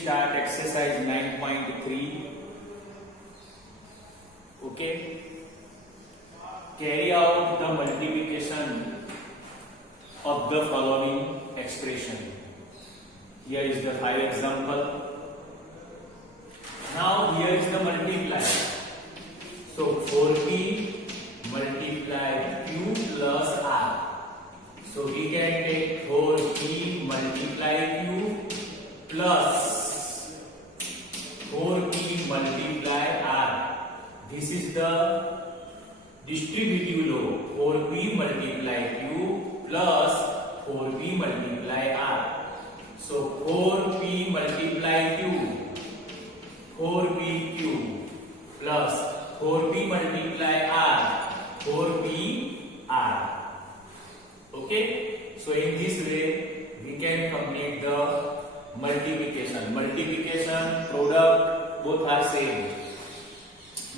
start exercise 9.3. Okay. Carry out the multiplication of the following expression. Here is the 5 example. Now here is the multiply. So 4p multiply q plus r. So we can take 4p multiply q plus 4p multiply r. This is the distributive law. 4p multiply q plus 4p multiply r. So 4p multiply q, 4pq plus 4p multiply r, 4pr. Okay, so in this way we can complete the multiplication. Multiplication, product, both are same.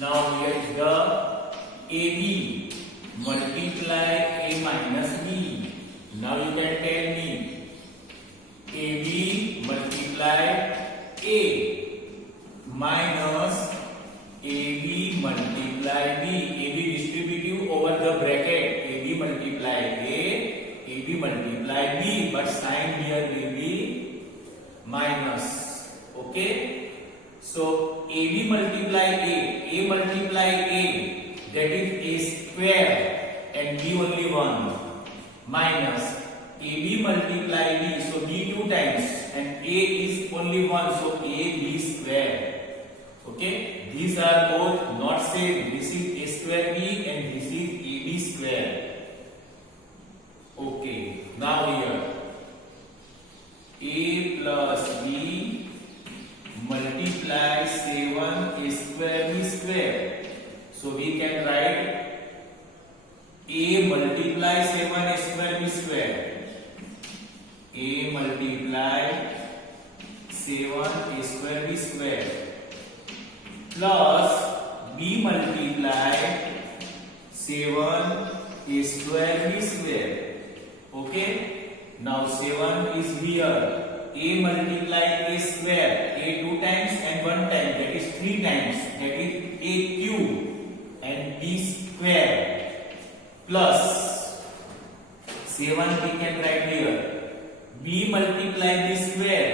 Now here is the AB multiply A minus B. Now you can tell me AB multiply A minus AB multiply B. AB distributive over the bracket. AB multiply A, AB multiply B, but sign here will be minus. Okay. So AB multiply A multiply A, that is A square and B only 1, minus AB multiply B, so B 2 times and A is only 1, so AB square. Okay, these are both not same. This is A square B and this is AB square. Okay, now here A plus B multiply 7 A square B square. So we can write A multiply 7 A square B square. A multiply 7 A square B square plus B multiply 7 A square B square. Okay, now 7 is here. A multiply A square, A 2 times and 1 time, that is 3 times, that is A cube and B square plus 7 we can write here. B multiply B square,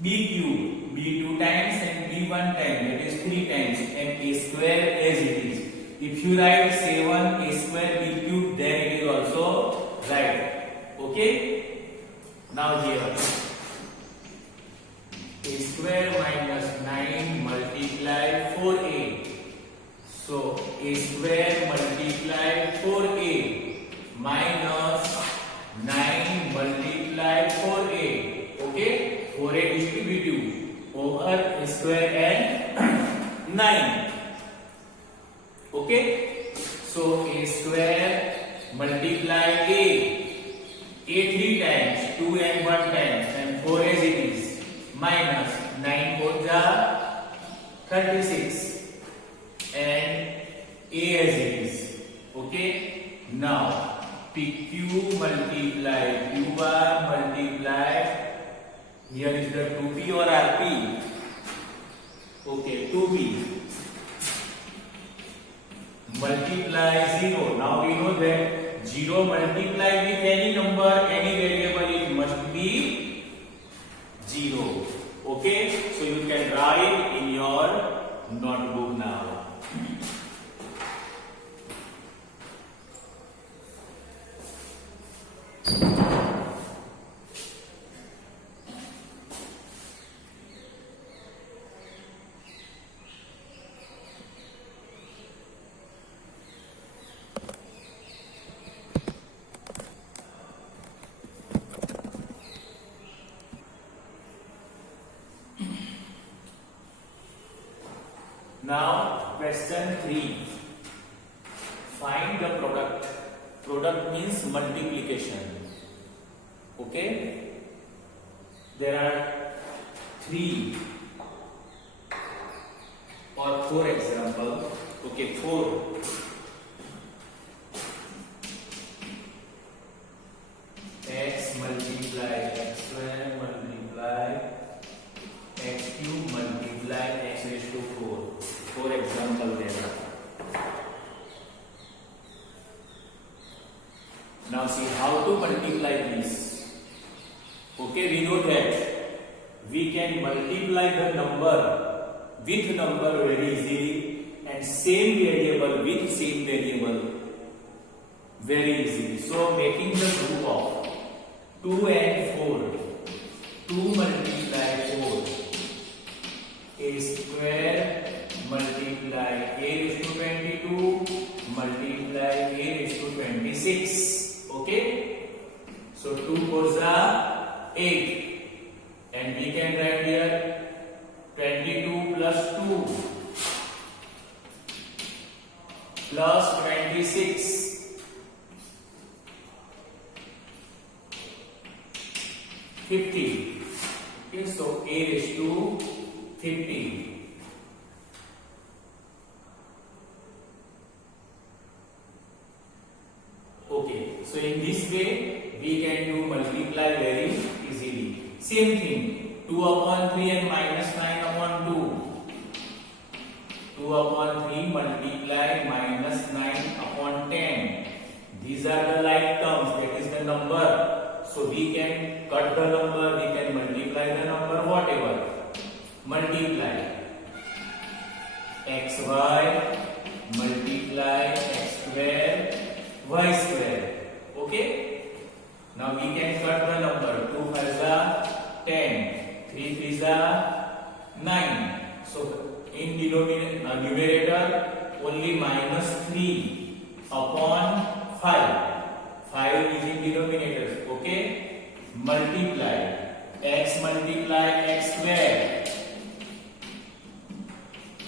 B cube, B 2 times and B 1 time, that is 3 times, and A square as it is. If you write 7 A square B cube, then it is also right. Okay. Now here A square minus 9 multiply 4A. So A square multiply 4A minus 9 multiply 4A. Okay, 4A distributive over A square and 9. Okay, so A square multiply A 3 times, 2 and 1 times, and 4 as it is, minus 9 4 are 36 and A as it is. Okay, now PQ multiply Q bar multiply, here is the 2P or RP. Okay, 2P multiply 0. Now we know that 0 multiply with any number, any variable, it must be 0. Okay, so you can write in your notebook now. Now question 3. Find the product. Product means multiplication. Okay. There are 3 or 4 examples. Okay, 4. X multiply x square multiply we know that we can multiply the number with number very easily and same variable with same variable very easily. So making the group of 2 and 4, 2 multiply 4, a square multiply a raised to 22 multiply a raised to 26. Okay, so 2 4s are 8, and we can write here 22 plus 2 plus 26 50. Okay, so a raised to 50. Okay, so in this way we can do multiply very easily. Same thing, 2 upon 3 and minus 9 upon 2. 2 upon 3 multiply minus 9 upon 10. These are the like terms, that is the number. So we can cut the number, we can multiply the number, whatever. Multiply xy multiply x square y square. Okay, now we can cut the number. 2 5s are 10, 3 3s are 9. So in numerator only minus 3 upon 5. 5 is in denominator. Okay, multiply x multiply x square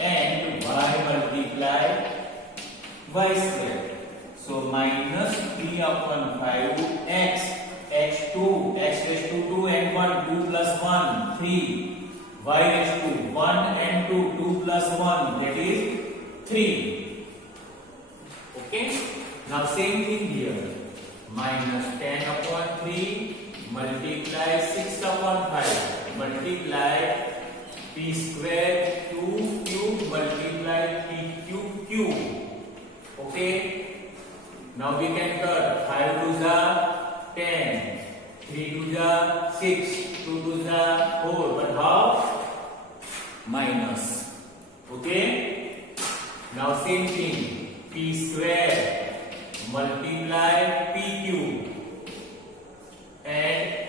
and y multiply y square. So minus 3 upon 5 x, x2, x raised to 2 and 1, 2 plus 1, 3, y raised to 1 and 2, 2 plus 1, that is 3. Okay, now same thing here, minus 10 upon 3 multiply 6 upon 5 multiply p square 2 cube multiply p cube cube. Okay, now we can cut 5 2s are 10, 3 2s are 6, 2 2s are 4, but how? Minus. Okay, now same thing, p square multiply p cube and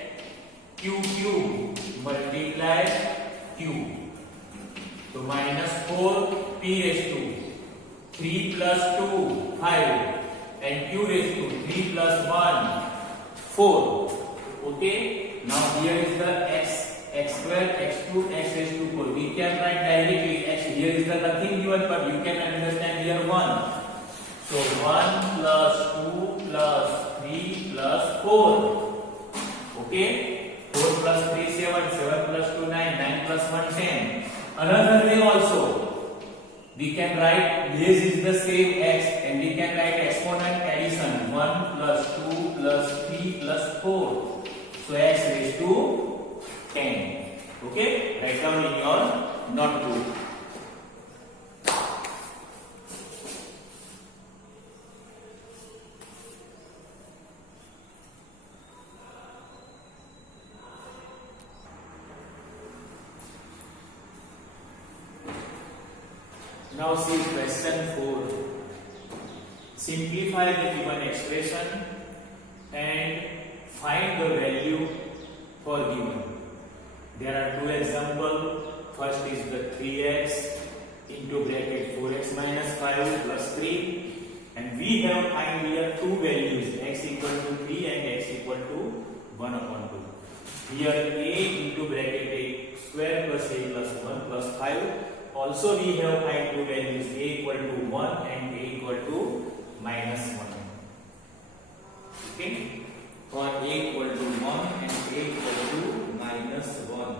q cube multiply q. So minus 4 p raised to 3 plus 2 5 and q raised to 3 plus 1 4. Okay, now here is the x square x2 x raised to 4. We can write directly x. Here is the nothing given, but you can understand here 1. So 1 plus 2 plus 3 plus 4. Okay, 4 plus 3 7, 7 plus 2 9, 9 plus 1 10. Another way also, we can write this is the same x and we can write exponent addition 1 plus 2 plus 3 plus 4. So x raised to 10. Okay, write down in your notebook. Now see question 4. Simplify the given expression and find the value for given. There are two examples. First is the 3x into bracket 4x minus 5 plus 3, and we have find here two values, x equal to 3 and x equal to 1 upon 2. Here a into bracket a square plus a plus 1 plus 5. Also we have find two values, a equal to 1 and a equal to minus 1. Okay, for a equal to 1 and a equal to minus 1.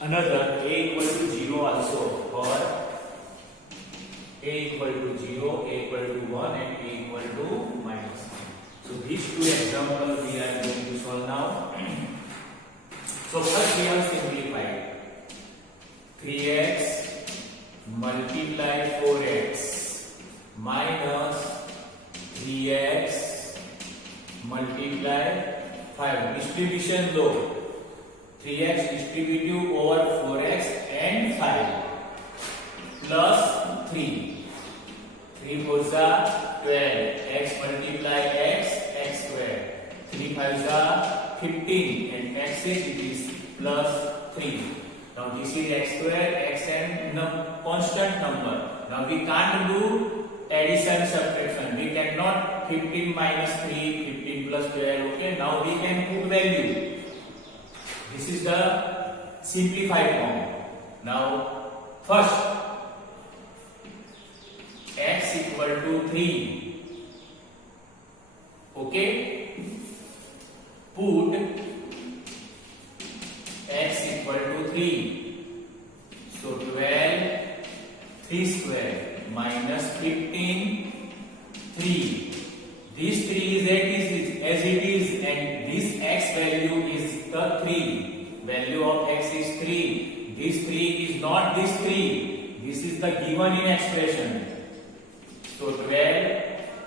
Another a equal to 0 also, for a equal to 0, a equal to 1 and a equal to minus 1. So these two examples we are going to solve now. So first we have simplified. 3x multiply 4x minus 3x multiply 5. Distribution law. 3x distributive over 4x and 5 plus 3. 3 4s are 12. X multiply x, x square. 3 5s are 15 and x is plus 3. Now this is x square, x and constant number. Now we can't do addition subtraction. We cannot 15 minus 3, 15 plus 12. Okay, now we can put value. This is the simplified form. Now first x equal to 3. Okay, put x equal to 3. So 12, 3 square minus 15, 3. This 3 is as it is and this x value is the 3. Value of x is 3. This 3 is not this 3. This is the given in expression. So 12,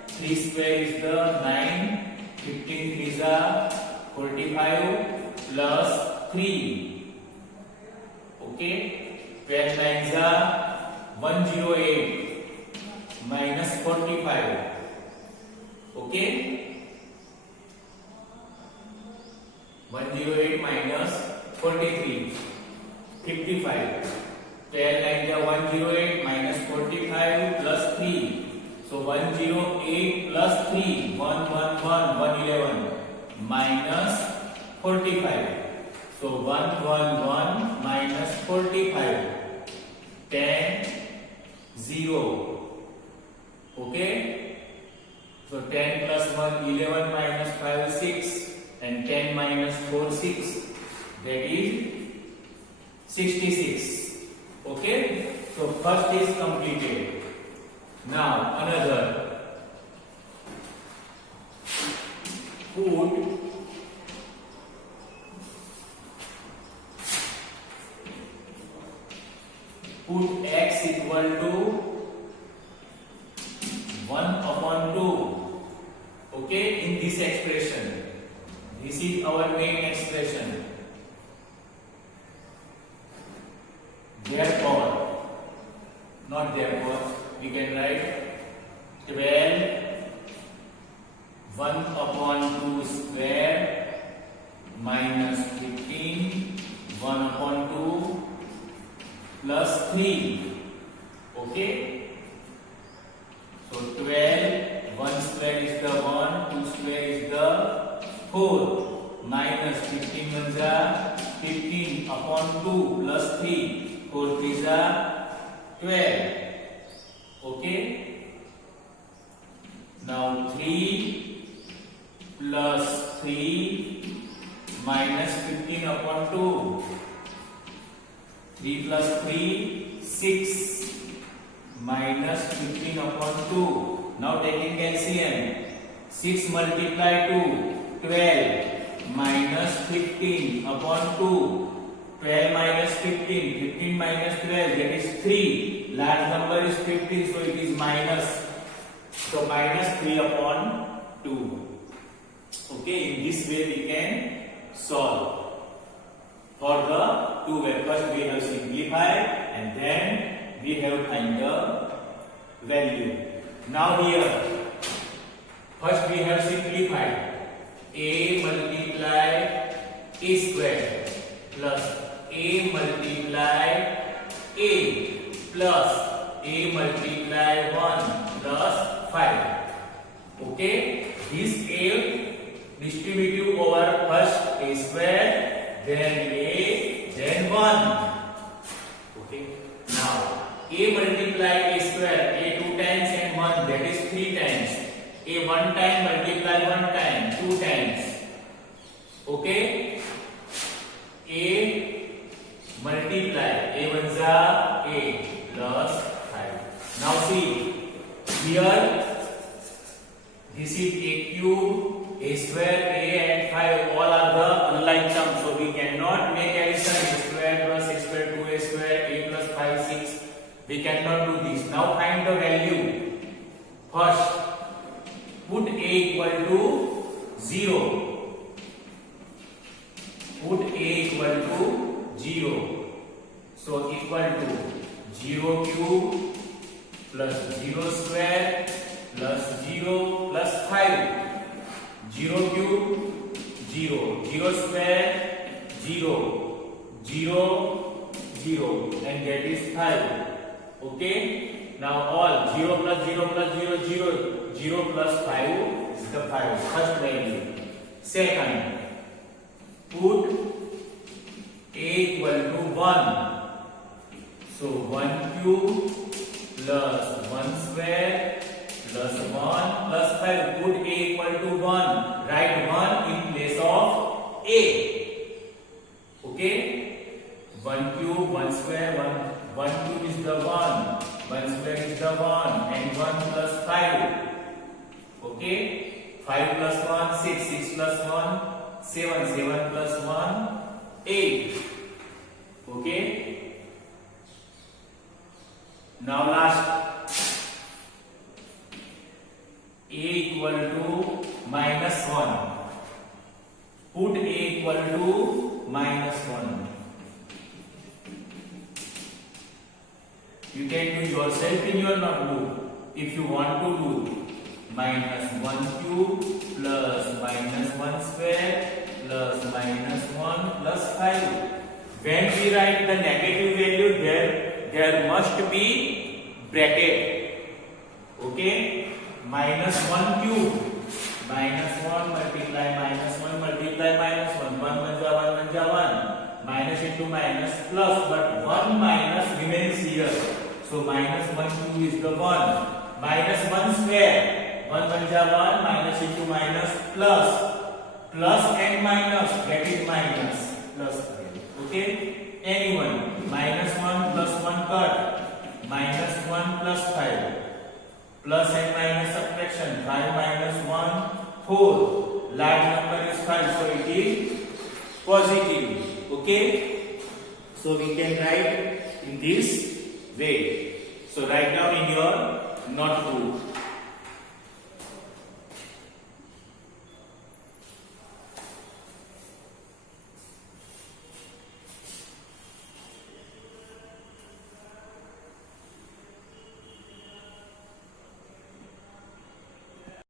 3 square is the 9, 15 3s are 45 plus 3. Okay, 12 9s are 108 minus 45. Okay, 108 minus 43, 55. 12 9s are 108 minus 45 plus 3. So 108 plus 3, 111 minus 45. So 111 minus 45, 10 0. Okay. So 10 plus 1, 11 minus 5 6 and 10 minus 4 6. That is 66. Okay. So first is completed. Now another. Put x equal to 1 upon 2. Okay, in this expression. This is our main expression. Therefore, not therefore, we can write 12 1 upon 2 square minus 15 1 upon 2 plus 3. Okay. So 12, 1 square is the 1, 2 square is the 4 minus 15 ones are 15 upon 2 plus 3. 4 3s are 12. Okay. Now 3 plus 3 minus 15 upon 2. 3 plus 3, 6 minus 15 upon 2. Now taking LCM. 6 multiply 2, 12 minus 15 upon 2. 12 minus 15, 15 minus 12, that is 3. Large number is 15, so it is minus. So minus 3 upon 2. Okay, in this way we can solve. For the two way, first we have simplified and then we have find the value. Now here, first we have simplified. A multiply a square plus a multiply a plus a multiply 1 plus 5. Okay, this a distributive over first a square, then a, then 1. Okay, now a multiply a square, a 2 times and 1, that is 3 times. A 1 time multiply 1 time, 2 times. Okay, a multiply a 1s are a plus 5. Now see here, this is a cube, a square, a and 5 all are the unlike terms, so we cannot make addition. A square plus a square, 2a square, a plus 5 6. We cannot do this. Now find the value. First put a equal to 0. to 0. So equal to 0 cube plus 0 square plus 0 plus 5. 0 cube 0, 0 square 0, 0, 0, and that is 5. Okay. Now all 0 plus 0 plus 0, 0, 0 plus 5 is the 5, first value. Second, put a equal to 1. So 1 cube plus 1 square plus 1 plus 5. Put a equal to 1. Write 1 in place of a. Okay. 1 cube, 1 square, 1 cube is the 1. 1 square is the 1 and 1 plus 5. Okay. 5 plus 1, 6, 6 plus 1, 7, 7 plus 1, 8. Okay. Now last, a equal to minus 1. Put a equal to minus 1. You can do yourself in your notebook if you want to do. Minus 1 cube plus minus 1 square plus minus 1 plus 5. When we write the negative value, there must be bracket. Okay. Minus 1 cube. Minus 1 multiply minus 1 multiply minus 1. 1 manja 1. Minus into minus plus, but 1 minus remains here. So minus 1 cube is the 1. Minus 1 square. 1 manja 1, minus into minus plus. Plus and minus, that is minus. Plus. Okay. Anyone. Minus 1 plus 1 cut. Minus 1 plus 5. Plus and minus subtraction. 5 minus 1, 4. Large number is 5, so it is positive. Okay. So we can write in this way. So write down in your notebook.